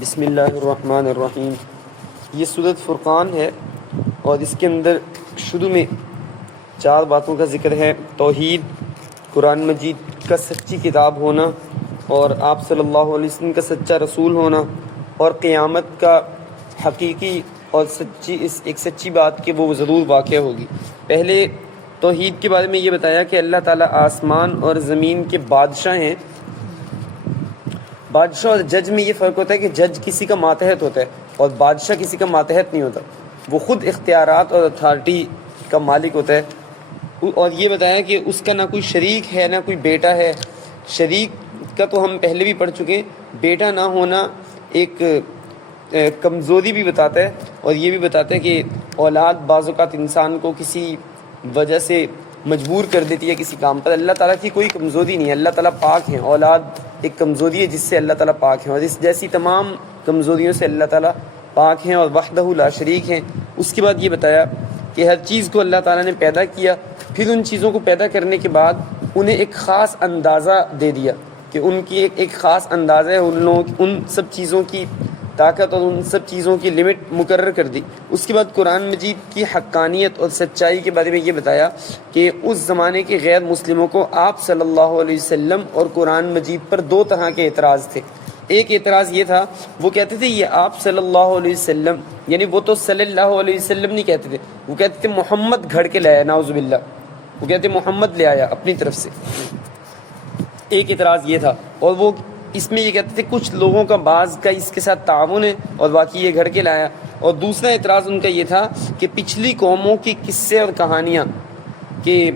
بسم اللہ الرحمن الرحیم۔ یہ سورۃ فرقان ہے اور اس کے اندر شروع میں 4 باتوں کا ذکر ہے: توحید، قرآن مجید کا سچی کتاب ہونا، اور آپ صلی اللہ علیہ وسلم کا سچا رسول ہونا، اور قیامت کا حقیقی اور ایک سچی بات کہ وہ ضرور واقع ہوگی۔ پہلے توحید کے بارے میں یہ بتایا کہ اللہ تعالیٰ آسمان اور زمین کے بادشاہ ہیں۔ بادشاہ اور جج میں یہ فرق ہوتا ہے کہ جج کسی کا ماتحت ہوتا ہے اور بادشاہ کسی کا ماتحت نہیں ہوتا، وہ خود اختیارات اور اتھارٹی کا مالک ہوتا ہے۔ اور یہ بتایا کہ اس کا نہ کوئی شریک ہے نہ کوئی بیٹا ہے۔ شریک کا تو ہم پہلے بھی پڑھ چکے، بیٹا نہ ہونا ایک کمزوری بھی بتاتا ہے، اور یہ بھی بتاتا ہے کہ اولاد بعض اوقات انسان کو کسی وجہ سے مجبور کر دیتی ہے کسی کام پر۔ اللہ تعالیٰ کی کوئی کمزوری نہیں ہے، اللہ تعالیٰ پاک ہیں۔ اولاد ایک کمزوری ہے جس سے اللہ تعالیٰ پاک ہیں، اور اس جیسی تمام کمزوریوں سے اللہ تعالیٰ پاک ہیں اور وحدہ لا شریک ہیں۔ اس کے بعد یہ بتایا کہ ہر چیز کو اللہ تعالیٰ نے پیدا کیا، پھر ان چیزوں کو پیدا کرنے کے بعد انہیں ایک خاص اندازہ دے دیا کہ ان کی ایک خاص اندازہ ہے، ان سب چیزوں کی طاقت اور ان سب چیزوں کی لمٹ مقرر کر دی۔ اس کے بعد قرآن مجید کی حقانیت اور سچائی کے بارے میں یہ بتایا کہ اس زمانے کے غیر مسلموں کو آپ صلی اللہ علیہ وسلم اور قرآن مجید پر 2 طرح کے اعتراض تھے۔ ایک اعتراض یہ تھا، وہ کہتے تھے یہ آپ صلی اللہ علیہ وسلم، یعنی وہ تو صلی اللہ علیہ وسلم نہیں کہتے تھے، وہ کہتے تھے محمد گھڑ کے لایا، نعوذ باللہ، وہ کہتے محمد لے آیا اپنی طرف سے۔ ایک اعتراض یہ تھا، اور وہ اس میں یہ کہتے تھے کچھ لوگوں کا بعض کا اس کے ساتھ تعاون ہے اور باقی یہ گھڑ کے لایا۔ اور دوسرا اعتراض ان کا یہ تھا کہ پچھلی قوموں کی قصے اور کہانیاں، کہ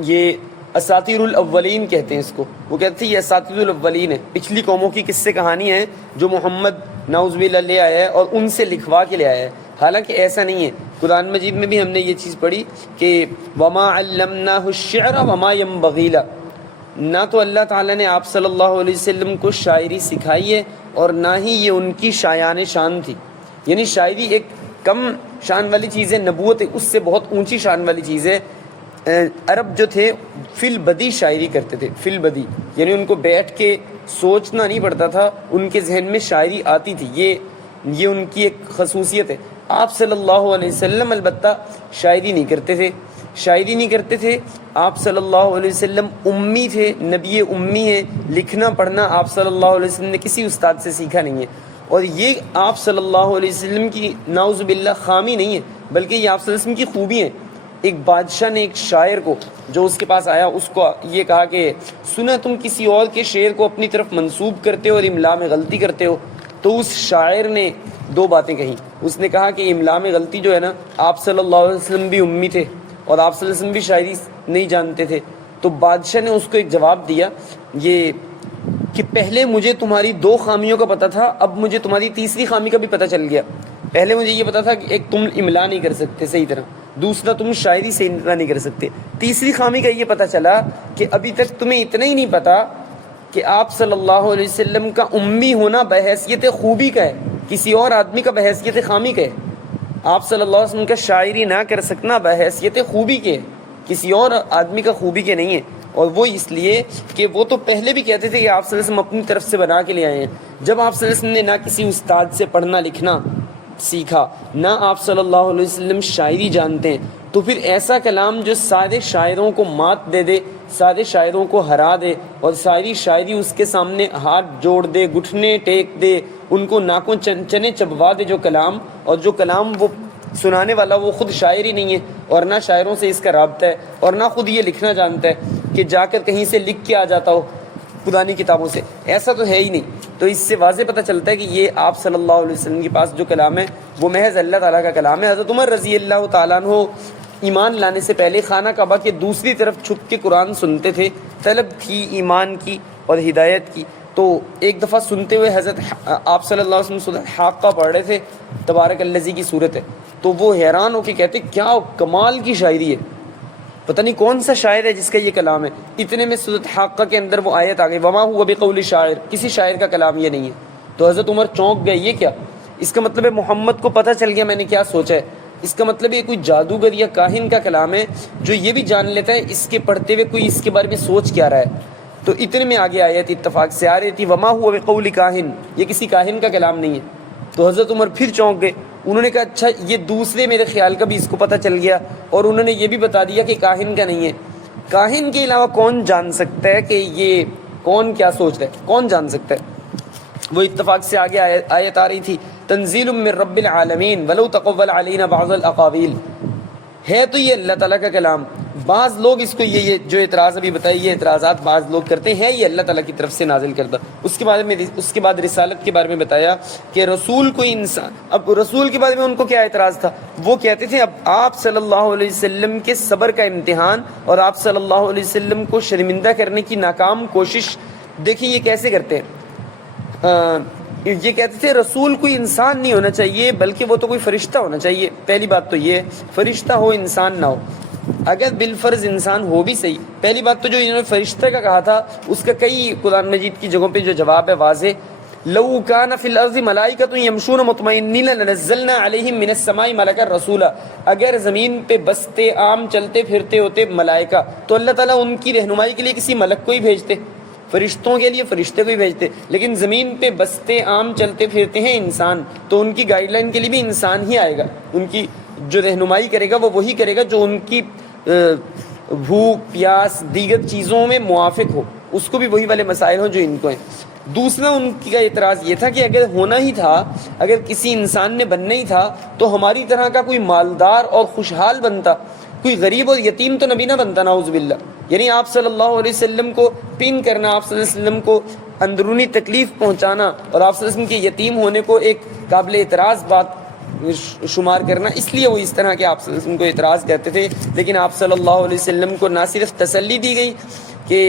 یہ اساطیر الاولین کہتے ہیں اس کو، وہ کہتے تھے یہ اساطیر الاولین ہے، پچھلی قوموں کی قصے کہانیاں ہیں جو محمد نعوذ باللہ لے آیا ہے اور ان سے لکھوا کے لے آیا ہے۔ حالانکہ ایسا نہیں ہے، قرآن مجید میں بھی ہم نے یہ چیز پڑھی کہ وما علمناہ الشعر وما ينبغی لہ، نہ تو اللہ تعالیٰ نے آپ صلی اللہ علیہ وسلم کو شاعری سکھائی ہے اور نہ ہی یہ ان کی شایان شان تھی۔ یعنی شاعری ایک کم شان والی چیز ہے، نبوت اس سے بہت اونچی شان والی چیز ہے۔ عرب جو تھے فی البدی شاعری کرتے تھے، فی البدی، یعنی ان کو بیٹھ کے سوچنا نہیں پڑتا تھا، ان کے ذہن میں شاعری آتی تھی، یہ ان کی ایک خصوصیت ہے۔ آپ صلی اللہ علیہ وسلم البتہ شاعری نہیں کرتے تھے، آپ صلی اللہ علیہ وسلم امی تھے، نبی امی ہیں، لکھنا پڑھنا آپ صلی اللہ علیہ وسلم نے کسی استاد سے سیکھا نہیں ہے۔ اور یہ آپ صلی اللہ علیہ وسلم کی نعوذ باللہ خامی نہیں ہے، بلکہ یہ آپ صلی اللہ علیہ وسلم کی خوبی ہے۔ ایک بادشاہ نے ایک شاعر کو جو اس کے پاس آیا، اس کو یہ کہا کہ سنا تم کسی اور کے شعر کو اپنی طرف منسوب کرتے ہو اور املا میں غلطی کرتے ہو۔ تو اس شاعر نے 2 باتیں کہیں، اس نے کہا کہ املا میں غلطی جو ہے نا، آپ صلی اللہ علیہ وسلم بھی امی تھے اور آپ صلی اللہ علیہ وسلم بھی شاعری نہیں جانتے تھے۔ تو بادشاہ نے اس کو ایک جواب دیا یہ کہ پہلے مجھے تمہاری 2 خامیوں کا پتہ تھا، اب مجھے تمہاری تیسری خامی کا بھی پتہ چل گیا۔ پہلے مجھے یہ پتا تھا کہ ایک تم املا نہیں کر سکتے صحیح طرح، دوسرا تم شاعری صحیح طرح نہیں کر سکتے، تیسری خامی کا یہ پتہ چلا کہ ابھی تک تمہیں اتنا ہی نہیں پتا کہ آپ صلی اللہ علیہ وسلم کا امی ہونا بحیثیت خوبی کا ہے، کسی اور آدمی کا بحیثیت خامی کا ہے۔ آپ صلی اللہ علیہ وسلم کا شاعری نہ کر سکنا بحیثیت خوبی کے، کسی اور آدمی کا خوبی کے نہیں ہے۔ اور وہ اس لیے کہ وہ تو پہلے بھی کہتے تھے کہ آپ صلی اللہ علیہ وسلم اپنی طرف سے بنا کے لے آئے ہیں۔ جب آپ صلی اللہ علیہ وسلم نے نہ کسی استاد سے پڑھنا لکھنا سیکھا، نہ آپ صلی اللہ علیہ وسلم شاعری جانتے ہیں، تو پھر ایسا کلام جو سارے شاعروں کو مات دے دے، سارے شاعروں کو ہرا دے، اور ساری شاعری اس کے سامنے ہاتھ جوڑ دے، گھٹنے ٹیک دے، ان کو ناکوں چنے چبوا دے جو کلام، اور جو کلام وہ سنانے والا وہ خود شاعر ہی نہیں ہے اور نہ شاعروں سے اس کا رابطہ ہے اور نہ خود یہ لکھنا جانتا ہے کہ جا کر کہیں سے لکھ کے آ جاتا ہو پرانی کتابوں سے، ایسا تو ہے ہی نہیں۔ تو اس سے واضح پتہ چلتا ہے کہ یہ آپ صلی اللہ علیہ وسلم کے پاس جو کلام ہے وہ محض اللہ تعالیٰ کا کلام ہے۔ حضرت عمر رضی اللہ تعالیٰ عنہ ایمان لانے سے پہلے خانہ کعبہ کے دوسری طرف چھپ کے قرآن سنتے تھے، طلب تھی ایمان کی اور ہدایت کی۔ تو ایک دفعہ سنتے ہوئے حضرت آپ صلی اللہ علیہ وسلم سورۃ حاقہ پڑھ رہے تھے، تبارک الذی کی صورت ہے، تو وہ حیران ہو کے کہتے کیا کمال کی شاعری ہے، پتہ نہیں کون سا شاعر ہے جس کا یہ کلام ہے۔ اتنے میں سورۃ حاقہ کے اندر وہ آیت آ گئی وما هو بقول شاعر، کسی شاعر کا کلام یہ نہیں ہے۔ تو حضرت عمر چونک گئے، یہ کیا؟ اس کا مطلب ہے محمد کو پتہ چل گیا میں نے کیا سوچا ہے، اس کا مطلب یہ کوئی جادوگر یا کاہن کا کلام ہے جو یہ بھی جان لیتا ہے اس کے پڑھتے ہوئے کوئی اس کے بارے میں سوچ کیا رہا ہے۔ تو اتنے میں آگے آیت اتفاق سے آ رہی تھی وما ہوا بقول کاہن، یہ کسی کاہن کا کلام نہیں ہے. تو حضرت عمر پھر چونک گئے. انہوں نے کہا اچھا یہ دوسرے میرے خیال کا بھی اس کو پتہ چل گیا، اور انہوں نے یہ بھی بتا دیا کہ کاہن کا نہیں ہے. کاہن کے علاوہ کون جان سکتا ہے کہ یہ کون کیا سوچ رہا ہے؟ کون جان سکتا ہے؟ وہ اتفاق سے آگے آیت آ رہی تھی تنزیل من رب العالمین ولو تقول علینا بعض الاقاویل. ہے تو یہ اللہ تعالیٰ کا کلام. بعض لوگ اس کو یہ جو اعتراض ابھی بتائی، یہ اعتراضات بعض لوگ کرتے ہیں، یہ اللہ تعالیٰ کی طرف سے نازل کردہ. اس کے بعد رسالت کے بارے میں بتایا کہ رسول کوئی انسان. اب رسول کے بارے میں ان کو کیا اعتراض تھا؟ وہ کہتے تھے اب آپ صلی اللہ علیہ وسلم کے صبر کا امتحان اور آپ صلی اللہ علیہ وسلم کو شرمندہ کرنے کی ناکام کوشش دیکھیں یہ کیسے کرتے ہیں. یہ کہتے تھے رسول کوئی انسان نہیں ہونا چاہیے بلکہ وہ تو کوئی فرشتہ ہونا چاہیے. پہلی بات تو یہ فرشتہ ہو انسان نہ ہو. اگر بالفرض انسان ہو بھی صحیح. پہلی بات تو جو انہوں نے فرشتہ کا کہا تھا اس کا کئی قرآن مجید کی جگہوں پہ جو جواب ہے واضح. لو کان فی الارض ملائکۃ یمشون مطمئنین لنزلنا علیہم من السماء ملکا رسولا. اگر زمین پہ بستے عام چلتے پھرتے ہوتے ملائکہ تو اللہ تعالیٰ ان کی رہنمائی کے لیے کسی ملک کو ہی بھیجتے، فرشتوں کے لیے فرشتے کو ہی بھیجتے. لیکن زمین پہ بستے عام چلتے پھرتے ہیں انسان، تو ان کی گائیڈ لائن کے لیے بھی انسان ہی آئے گا. ان کی جو رہنمائی کرے گا وہ وہی کرے گا جو ان کی بھوک پیاس دیگر چیزوں میں موافق ہو، اس کو بھی وہی والے مسائل ہوں جو ان کو ہیں. دوسرا ان کا اعتراض یہ تھا کہ اگر ہونا ہی تھا، اگر کسی انسان نے بننا ہی تھا تو ہماری طرح کا کوئی مالدار اور خوشحال بنتا، کوئی غریب اور یتیم تو نبی نہ بنتا نعوذ باللہ. یعنی آپ صلی اللہ علیہ وسلم کو پن کرنا، آپ صلی اللہ علیہ وسلم کو اندرونی تکلیف پہنچانا اور آپ صلی اللہ علیہ وسلم کے یتیم ہونے کو ایک قابل اعتراض بات شمار کرنا، اس لیے وہ اس طرح کے آپ صلی اللہ علیہ وسلم کو اعتراض کرتے تھے. لیکن آپ صلی اللہ علیہ وسلم کو نہ صرف تسلی دی گئی کہ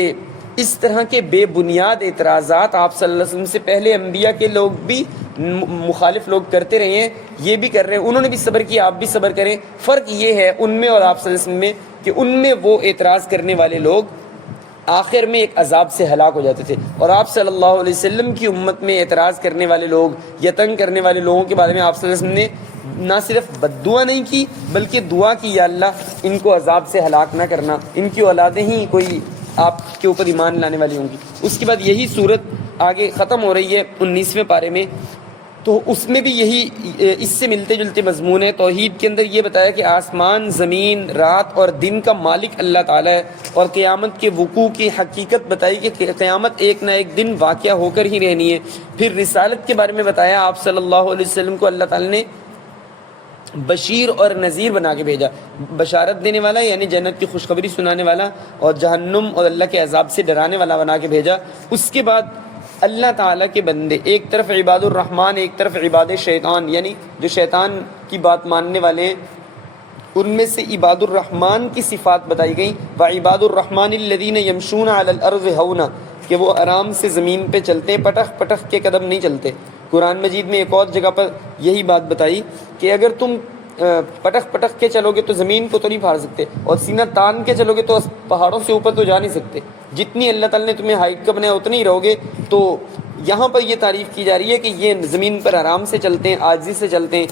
اس طرح کے بے بنیاد اعتراضات آپ صلی اللہ علیہ وسلم سے پہلے انبیاء کے لوگ بھی مخالف لوگ کرتے رہے ہیں، یہ بھی کر رہے ہیں، انہوں نے بھی صبر کیا، آپ بھی صبر کریں. فرق یہ ہے ان میں اور آپ صلی اللہ علیہ وسلم میں کہ ان میں وہ اعتراض کرنے والے لوگ آخر میں ایک عذاب سے ہلاک ہو جاتے تھے، اور آپ صلی اللہ علیہ وسلم کی امت میں اعتراض کرنے والے لوگ یا تنگ کرنے والے لوگوں کے بارے میں آپ صلی اللہ علیہ وسلم نے نہ صرف بد دعا نہیں کی بلکہ دعا کی یا اللہ ان کو عذاب سے ہلاک نہ کرنا، ان کی اولادیں ہی کوئی آپ کے اوپر ایمان لانے والی ہوں گی. اس کے بعد یہی صورت آگے ختم ہو رہی ہے 19ویں پارے میں، تو اس میں بھی یہی اس سے ملتے جلتے مضمون ہے. توحید کے اندر یہ بتایا کہ آسمان زمین رات اور دن کا مالک اللہ تعالیٰ ہے، اور قیامت کے وقوع کی حقیقت بتائی کہ قیامت ایک نہ ایک دن واقعہ ہو کر ہی رہنی ہے. پھر رسالت کے بارے میں بتایا آپ صلی اللہ علیہ وسلم کو اللہ تعالیٰ نے بشیر اور نذیر بنا کے بھیجا، بشارت دینے والا یعنی جنت کی خوشخبری سنانے والا، اور جہنم اور اللہ کے عذاب سے ڈرانے والا بنا کے بھیجا. اس کے بعد اللہ تعالیٰ کے بندے، ایک طرف عباد الرحمن ایک طرف عباد شیطان، یعنی جو شیطان کی بات ماننے والے ہیں ان میں سے عباد الرحمن کی صفات بتائی گئیں. وعباد الرحمن الذین یمشون علی الارض ہونا، کہ وہ آرام سے زمین پہ چلتے ہیں، پٹخ پٹخ کے قدم نہیں چلتے. قرآن مجید میں ایک اور جگہ پر یہی بات بتائی کہ اگر تم پٹخ پٹخ کے چلو گے تو زمین کو تو نہیں پھاڑ سکتے، اور سینہ تان کے چلو گے تو پہاڑوں سے اوپر تو جا نہیں سکتے. جتنی اللہ تعالیٰ نے تمہیں ہائٹ کا بنایا اتنی ہی رہو گے. تو یہاں پر یہ تعریف کی جا رہی ہے کہ یہ زمین پر آرام سے چلتے ہیں، عاجزی سے چلتے ہیں.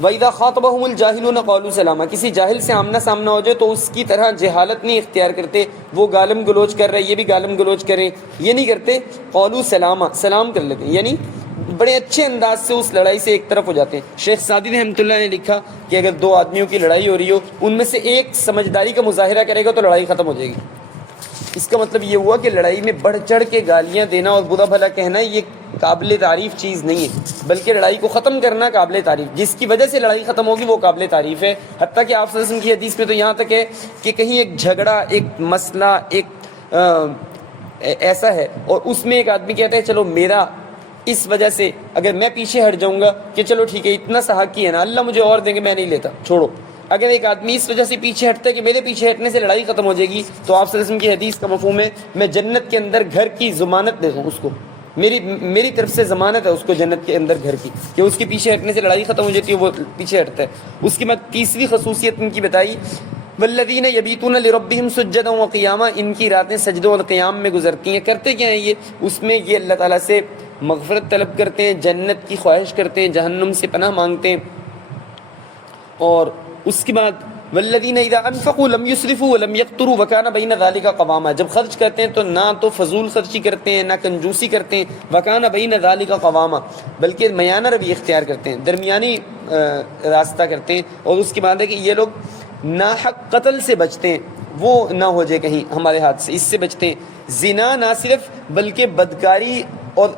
وَإِذَا خَاطَبَهُمُ الْجَاهِلُونَ قَالُوا سَلَامًا، کسی جاہل سے آمنا سامنا ہو جائے تو اس کی طرح جہالت نہیں اختیار کرتے. وہ گالم گلوچ کر رہے یہ بھی گالم گلوچ کریں، یہ نہیں کرتے. قَالُوا سَلَامًا، سلام کر لیتے ہیں، یعنی بڑے اچھے انداز سے اس لڑائی سے ایک طرف ہو جاتے ہیں. شیخ سعدی رحمۃ اللہ نے لکھا کہ اگر دو آدمیوں کی لڑائی ہو رہی ہو، ان میں سے ایک سمجھداری کا مظاہرہ کرے گا تو لڑائی ختم ہو جائے گی. اس کا مطلب یہ ہوا کہ لڑائی میں بڑھ چڑھ کے گالیاں دینا اور برا بھلا کہنا یہ قابل تعریف چیز نہیں ہے، بلکہ لڑائی کو ختم کرنا قابل تعریف، جس کی وجہ سے لڑائی ختم ہوگی وہ قابل تعریف ہے. حتیٰ کہ آپ صلی اللہ علیہ وسلم کی حدیث میں تو یہاں تک ہے کہ کہیں ایک جھگڑا، ایک مسئلہ، ایک ایسا ہے اور اس میں ایک آدمی کہتا ہے چلو میرا اس وجہ سے اگر میں پیچھے ہٹ جاؤں گا کہ چلو ٹھیک ہے اتنا سا حق ہی ہے نا، اللہ مجھے اور دیں گے، میں نہیں لیتا، چھوڑو. اگر ایک آدمی اس وجہ سے پیچھے ہٹتا ہے کہ میرے پیچھے ہٹنے سے لڑائی ختم ہو جائے گی، تو آپ صلی اللہ علیہ وسلم کی حدیث کا مفہوم ہے میں جنت کے اندر گھر کی ضمانت دے دوں اس کو، میری طرف سے ضمانت ہے اس کو جنت کے اندر گھر کی، کہ اس کے پیچھے ہٹنے سے لڑائی ختم ہو جاتی ہے، وہ پیچھے ہٹتا ہے. اس کے بعد تیسری خصوصیت ان کی بتائی والذین یبیتون لربہم سجدا وقیاما، ان کی راتیں سجدوں اور قیام میں گزرتی ہیں. کرتے کیا ہیں یہ؟ اس میں یہ اللہ تعالیٰ سے مغفرت طلب کرتے ہیں، جنت کی خواہش کرتے ہیں، جہنم سے پناہ مانگتے ہیں. اور اس کے بعد والذین اذا انفقوا لم یسرفوا ولم یقتروا وکان بین ذلک قواما، جب خرچ کرتے ہیں تو نہ تو فضول خرچی کرتے ہیں نہ کنجوسی کرتے ہیں، وکان بین ذلک قواما، بلکہ میانہ روی اختیار کرتے ہیں، درمیانی راستہ کرتے ہیں. اور اس کی بات ہے کہ یہ لوگ ناحق قتل سے بچتے ہیں، وہ نہ ہو جائے کہیں ہمارے ہاتھ سے، اس سے بچتے ہیں. زنا نہ صرف بلکہ بدکاری، اور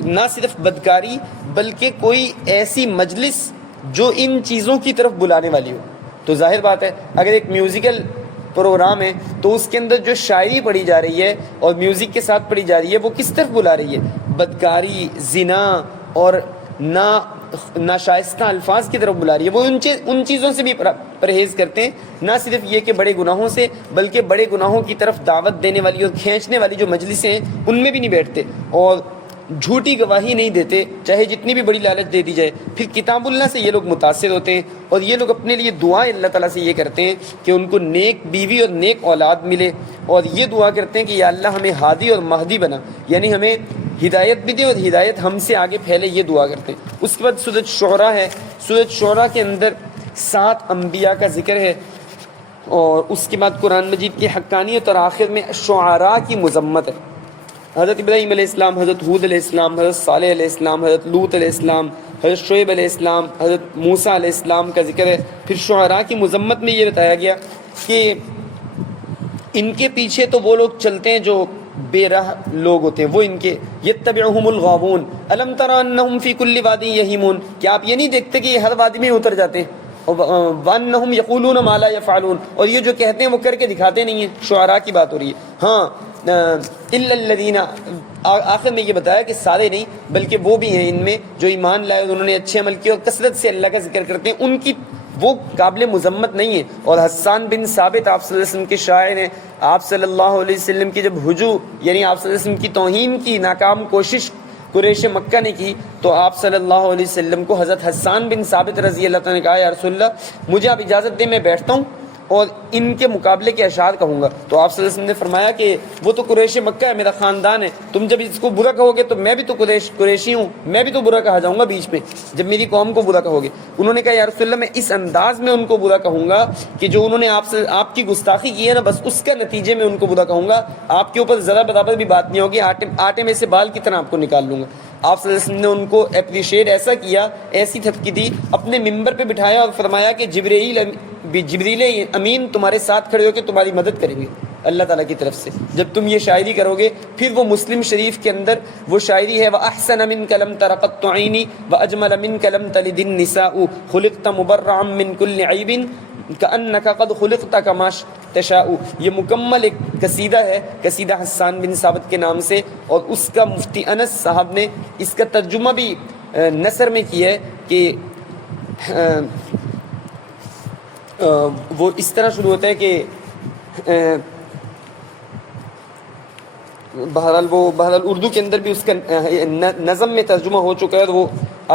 نہ صرف بدکاری بلکہ کوئی ایسی مجلس جو ان چیزوں کی طرف بلانے والی ہو. تو ظاہر بات ہے اگر ایک میوزیکل پروگرام ہے تو اس کے اندر جو شاعری پڑھی جا رہی ہے اور میوزک کے ساتھ پڑھی جا رہی ہے وہ کس طرف بلا رہی ہے؟ بدکاری، زنا اور ناشائستہ الفاظ کی طرف بلا رہی ہے. وہ ان چیزوں سے بھی پرہیز کرتے ہیں، نہ صرف یہ کہ بڑے گناہوں سے، بلکہ بڑے گناہوں کی طرف دعوت دینے والی اور کھینچنے والی جو مجلسیں ہیں ان میں بھی نہیں بیٹھتے، اور جھوٹی گواہی نہیں دیتے چاہے جتنی بھی بڑی لالچ دے دی جائے. پھر کتاب اللہ سے یہ لوگ متاثر ہوتے ہیں، اور یہ لوگ اپنے لیے دعائیں اللہ تعالیٰ سے یہ کرتے ہیں کہ ان کو نیک بیوی اور نیک اولاد ملے، اور یہ دعا کرتے ہیں کہ یا اللہ ہمیں ہادی اور مہدی بنا، یعنی ہمیں ہدایت بھی دے اور ہدایت ہم سے آگے پھیلے، یہ دعا کرتے ہیں. اس کے بعد سورۃ شعراء ہے. سورۃ شعراء کے اندر 7 انبیاء کا ذکر ہے، اور اس کے بعد قرآن مجید کی حقانیت اور آخر میں شعراء کی مذمت ہے. حضرت ابراہیم علیہ السلام، حضرت ہود علیہ السلام، حضرت صالح علیہ السلام، حضرت لوط علیہ السلام، حضرت شعیب علیہ السلام، حضرت موسیٰ علیہ السلام کا ذکر ہے. پھر شعراء کی مذمت میں یہ بتایا گیا کہ ان کے پیچھے تو وہ لوگ چلتے ہیں جو بے راہ لوگ ہوتے ہیں، وہ ان کے یتبعہم الغاوون الم تر انہم فی کل وادی یہیمون، کیا آپ یہ نہیں دیکھتے کہ یہ ہر وادی میں اتر جاتے ہیں، وانہم یقولون ما لا یفعلون، اور یہ جو کہتے ہیں وہ کر کے دکھاتے نہیں ہیں. شعراء کی بات ہو رہی ہے. ہاں الا الذین، آخر میں یہ بتایا کہ سارے نہیں بلکہ وہ بھی ہیں ان میں جو ایمان لائے اور انہوں نے اچھے عمل کیے اور کثرت سے اللہ کا ذکر کرتے ہیں، ان کی وہ قابل مذمت نہیں ہے. اور حسان بن ثابت آپ صلی اللہ علیہ وسلم کے شاعر ہیں. آپ صلی اللہ علیہ وسلم کی جب ہجو یعنی آپ صلی اللہ علیہ وسلم کی توہین کی ناکام کوشش قریش مکہ نے کی تو آپ صلی اللہ علیہ وسلم کو حضرت حسان بن ثابت رضی اللہ تعالیٰ نے کہا یا رسول اللہ مجھے آپ اجازت دیں میں بیٹھتا ہوں اور ان کے مقابلے کے اشعار کہوں گا. تو آپ صلی اللہ علیہ وسلم نے فرمایا کہ وہ تو قریش مکہ ہے، میرا خاندان ہے، تم جب اس کو برا کہو گے تو میں بھی تو قریشی ہوں، میں بھی تو برا کہا جاؤں گا بیچ میں جب میری قوم کو برا کہو گے. انہوں نے کہا یا رسول اللہ میں اس انداز میں ان کو برا کہوں گا کہ جو انہوں نے آپ کی گستاخی کی ہے نا بس اس کا نتیجے میں ان کو برا کہوں گا، آپ کے اوپر ذرا برابر بھی بات نہیں ہوگی، آٹے میں سے بال کی طرح آپ کو نکال لوں گا. آپ صلی اللہ علیہ وسلم نے ان کو اپریشیٹ ایسا کیا، ایسی تھپکی دی، اپنے ممبر پہ بٹھایا اور فرمایا کہ جبریل امین تمہارے ساتھ کھڑے ہو کے تمہاری مدد کریں گے اللہ تعالیٰ کی طرف سے جب تم یہ شاعری کرو گے. پھر وہ مسلم شریف کے اندر وہ شاعری ہے وَأَحْسَنَ مِنْكَ لَمْ تَرَ قَطُّ عَيْنِي وَأَجْمَلَ مِنْكَ لَمْ تَلِدِ النِّسَاءُ خُلِقْتَ مُبَرَّعًا مِنْ كُلِّ عَيْبٍ كَأَنَّكَ قَدْ خُلِقْتَ كَمَا تشاء. یہ مکمل ایک قصیدہ ہے، قصیدہ حسان بن ثابت کے نام سے، اور اس کا مفتی انس صاحب نے اس کا ترجمہ بھی نثر میں کیا ہے کہ وہ اس طرح شروع ہوتا ہے کہ بہرحال اردو کے اندر بھی اس کا نظم میں ترجمہ ہو چکا ہے تو وہ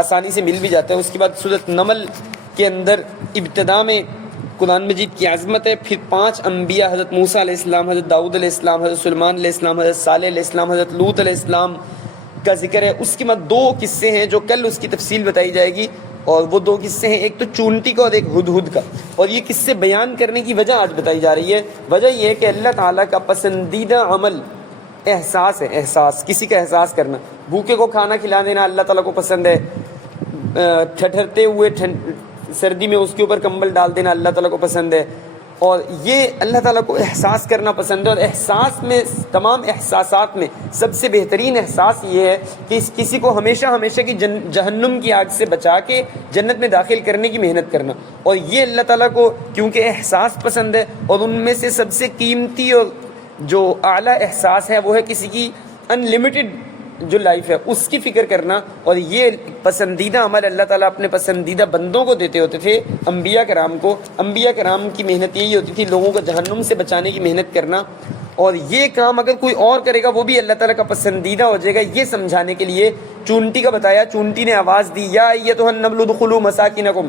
آسانی سے مل بھی جاتا ہے. اس کے بعد سورۃ نمل کے اندر ابتدا میں قرآن مجید کی عظمت ہے، پھر 5 انبیاء حضرت موسیٰ علیہ السلام، حضرت داؤد علیہ السلام، حضرت سلیمان علیہ السلام، حضرت صالح علیہ السلام، حضرت لوط علیہ السلام کا ذکر ہے. اس کے بعد 2 قصے ہیں جو کل اس کی تفصیل بتائی جائے گی، اور وہ 2 قصے ہیں، ایک تو چونٹی کا اور ایک ہدہد کا. اور یہ قصے بیان کرنے کی وجہ آج بتائی جا رہی ہے. وجہ یہ ہے کہ اللہ تعالیٰ کا پسندیدہ عمل احساس ہے، احساس کسی کا احساس کرنا. بھوکے کو کھانا کھلا دینا اللہ تعالیٰ کو پسند ہے، ٹھٹھرتے ہوئے سردی میں اس کے اوپر کمبل ڈال دینا اللہ تعالیٰ کو پسند ہے، اور یہ اللہ تعالیٰ کو احساس کرنا پسند ہے. اور احساس میں تمام احساسات میں سب سے بہترین احساس یہ ہے کہ کسی کو ہمیشہ کی جہنم کی آگ سے بچا کے جنت میں داخل کرنے کی محنت کرنا. اور یہ اللہ تعالیٰ کو کیونکہ احساس پسند ہے، اور ان میں سے سب سے قیمتی اور جو اعلیٰ احساس ہے وہ ہے کسی کی ان لمیٹڈ جو لائف ہے اس کی فکر کرنا. اور یہ پسندیدہ عمل اللہ تعالیٰ اپنے پسندیدہ بندوں کو دیتے ہوتے تھے، انبیاء کرام کو. انبیاء کرام کی محنت یہی ہوتی تھی لوگوں کو جہنم سے بچانے کی محنت کرنا. اور یہ کام اگر کوئی اور کرے گا وہ بھی اللہ تعالیٰ کا پسندیدہ ہو جائے گا. یہ سمجھانے کے لیے چونٹی کا بتایا. چونٹی نے آواز دی یا ایتھا النمل ادخلوا مساکنکم،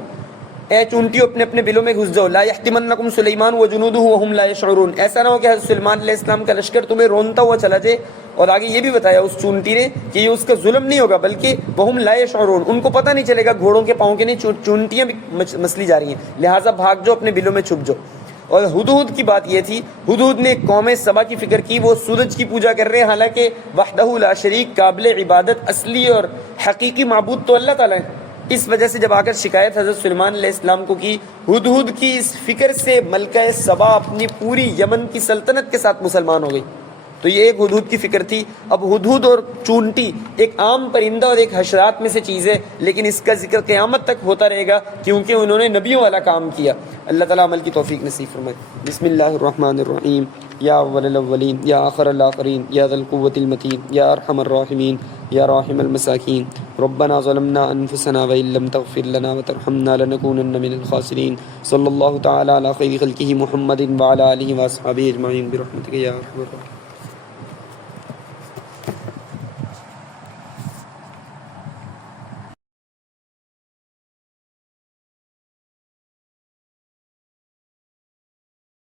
اے چونٹیو اپنے اپنے بلوں میں گھس جاؤ، لا یحتمنکم سلیمان وجنودہ وہم لا یشعرون، ایسا نہ ہو کہ حضرت سلیمان علیہ السلام کا لشکر تمہیں رونتا ہوا چلا جائے. اور آگے یہ بھی بتایا اس چونٹی نے کہ یہ اس کا ظلم نہیں ہوگا بلکہ وہم لا یشعرون، ان کو پتہ نہیں چلے گا گھوڑوں کے پاؤں کے نہیں چونٹیاں بھی مسلی جا رہی ہیں، لہٰذا بھاگ جاؤ اپنے بلوں میں چھپ جاؤ. اور ہدہد کی بات یہ تھی، ہدہد نے قوم سبا کی فکر کی، وہ سورج کی پوجا کر رہے ہیں، حالانکہ وحدہ لا شریک قابل عبادت اصلی اور حقیقی معبود تو اللہ تعالیٰ ہے. اس وجہ سے جب آ کر شکایت حضرت سلیمان علیہ السلام کو کی، ہدہد کی اس فکر سے ملکہ سبا اپنی پوری یمن کی سلطنت کے ساتھ مسلمان ہو گئی. تو یہ ایک ہدہد کی فکر تھی. اب ہدہد اور چونٹی ایک عام پرندہ اور ایک حشرات میں سے چیز ہے، لیکن اس کا ذکر قیامت تک ہوتا رہے گا کیونکہ انہوں نے نبیوں والا کام کیا. اللہ تعالیٰ عمل کی توفیق نصیب فرمائے. بسم اللہ الرحمن الرحیم. یا اول الاولین یا آخر الاخرین یا ذی القوة المتین یا ارحم الراحمین یا راحم المساکین. ربنا ظلمنا انفسنا وان لم تغفر لنا وترحمنا لنکونن من الخاسرین. صلی اللہ تعالی علی خیر خلقہ محمد وعلی آلہ واصحابہ اجمعین برحمتک یا ارحم الراحمین.